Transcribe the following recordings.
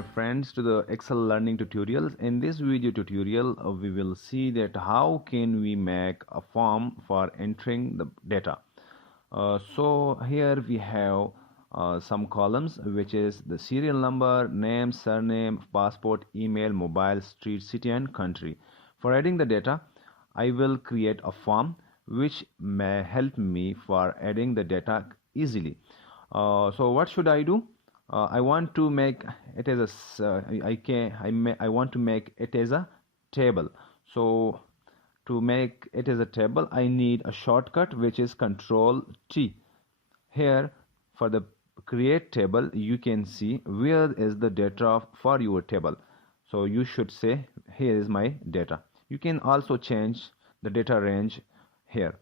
dear friends, to the Excel learning tutorials. In this video tutorial we will see that how can we make a form for entering the data. So here we have some columns, which is the serial number, name, surname, passport, email, mobile, street, city and country. For adding the data, I will create a form which may help me for adding the data easily. So what should I do? I want to make it as a I want to make it as a table. So to make it as a table, I need a shortcut which is Control T. Here for the create table, you can see where is the data for your table. So you should say here is my data. You can also change the data range here.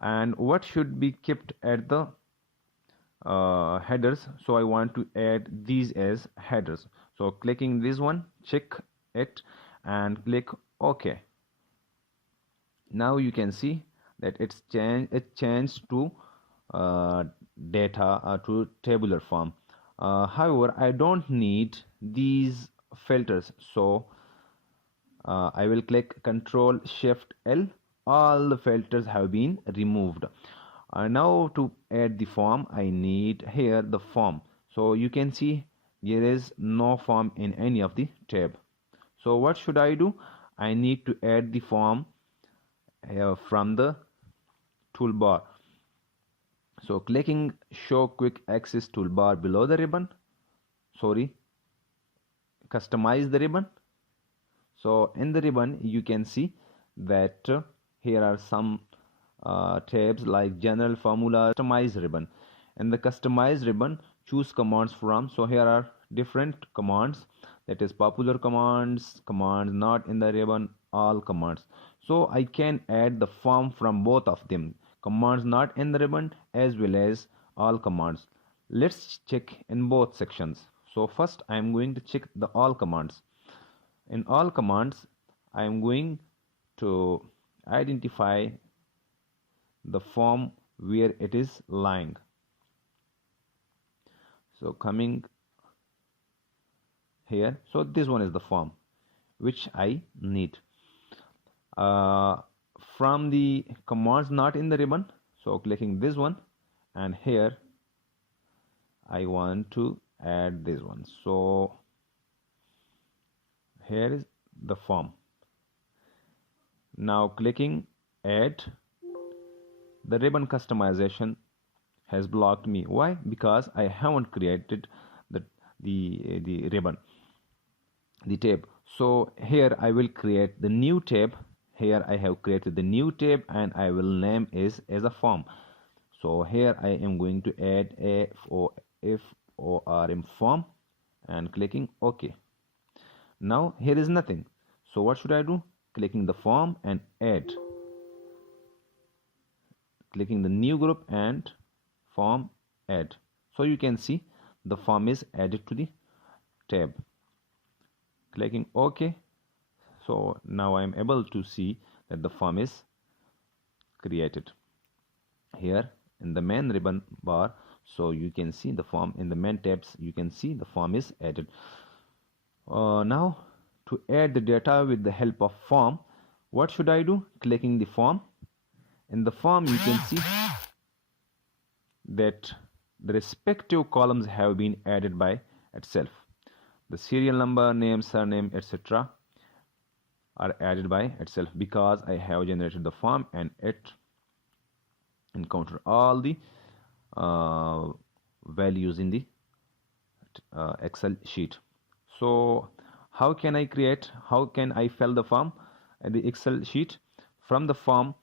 And what should be kept at the headers? So I want to add these as headers. So clicking this one, check it and click OK. Now you can see that it changed to data to tabular form. However, I don't need these filters, so I will click Control Shift L. All the filters have been removed. Now to add the form, I need here the form. So you can see there is no form in any of the tab. So what should I do? I need to add the form from the toolbar. So clicking Show Quick Access toolbar below the ribbon. Customize the ribbon. So in the ribbon you can see that here are some tabs like General, Formula, Customize ribbon. In the Customize ribbon, choose commands from. So here are different commands, that is popular commands, commands not in the ribbon, all commands. So I can add the form from both of them, commands not in the ribbon as well as all commands. Let's check in both sections. So first I am going to check the all commands. In all commands, I am going to identify the form where it is lying. So coming here, so this one is the form which I need. From the commands not in the ribbon, so clicking this one, and here I want to add this one. So here is the form. Now clicking add, the ribbon customization has blocked me. Why? Because I haven't created the ribbon, the tab. So here I will create the new tab. Here I have created the new tab and I will name is as a form. So here I am going to add a form form and clicking OK. Now here is nothing. So what should I do? Clicking the form and add. Clicking the new group and form add. So you can see the form is added to the tab. Clicking OK. So now I am able to see that the form is created here in the main ribbon bar. So you can see the form in the main tabs. You can see the form is added. Now to add the data with the help of form, what should I do? Clicking the form. In the form you can see that the respective columns have been added by itself. The serial number, name, surname, etc. are added by itself because I have generated the form and it encountered all the values in the Excel sheet. So how can I fill the form in the Excel sheet? From the form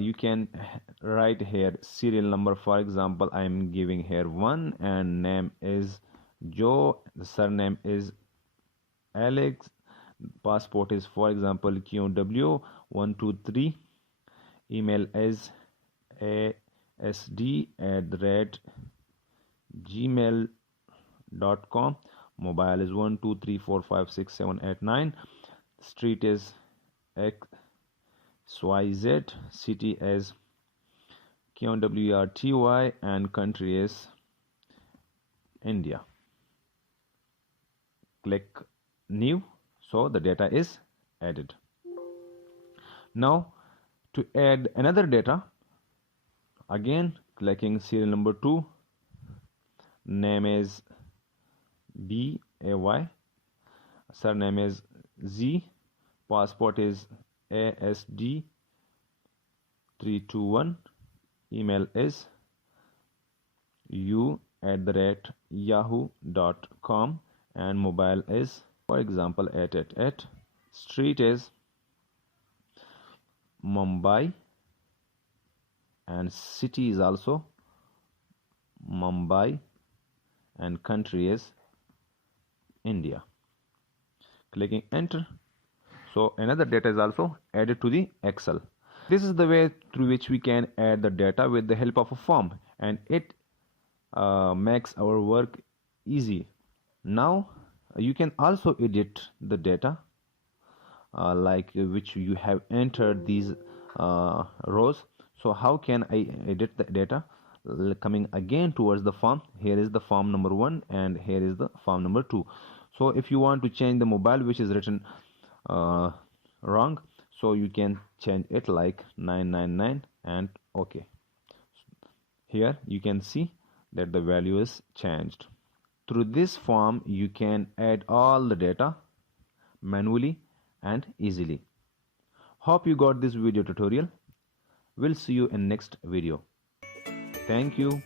you can write here serial number. For example, I am giving here 1 and name is Joe, the surname is Alex, passport is for example QW123, email is asd@gmail.com, mobile is 123456789, street is XYZ, city is QWRTY and country is India. click new, so the data is added. Now to add another data, again clicking serial number 2, name is BAY, surname is Z, passport is ASD321, email is u@yahoo.com, and mobile is, for example, 888, street is Mumbai, and city is also Mumbai, and country is India. Clicking enter, so another data is also added to the Excel. This is the way through which we can add the data with the help of a form, and it makes our work easy. Now you can also edit the data, like which you have entered these rows. So how can I edit the data? Coming again towards the form, here is the form number 1 and here is the form number 2. So if you want to change the mobile which is written wrong, so you can change it like 999 and OK. Here you can see that the value is changed. Through this form you can add all the data manually and easily. Hope you got this video tutorial. We'll see you in next video. Thank you.